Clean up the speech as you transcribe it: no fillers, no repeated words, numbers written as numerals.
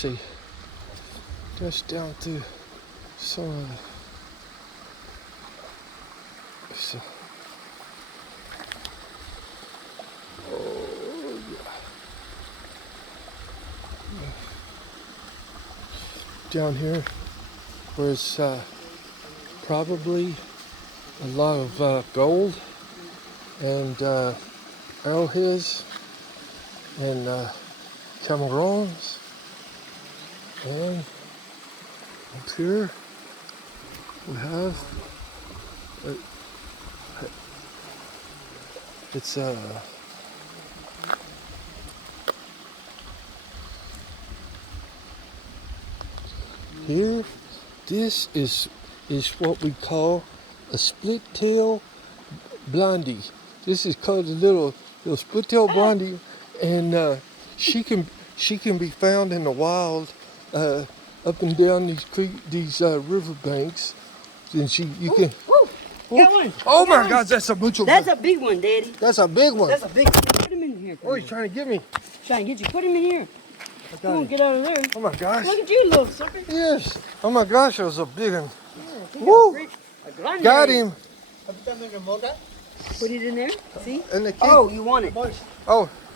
see. Just down through some of the... So, oh, yeah. Down here, where it's probably a lot of gold and arrowheads and camarons. And up here we have it's here. This is what we call a split tail blondie. This is called a little split tail blondie, and she can be found in the wild up and down these river banks. And you can. Got one. Oh my God, that's a mucho. That's a big one, Daddy. That's a big one. That's a big one. Put him in here. Oh, he's trying to get me. Trying to get you. Put him in here. Come on, get out of there. Oh my gosh. Look at you, little sucker. Yes. Oh my gosh, that was a big one. Yeah, Woo. grande. Got him. Put it in there. See? And the key. Oh, you want it. Oh,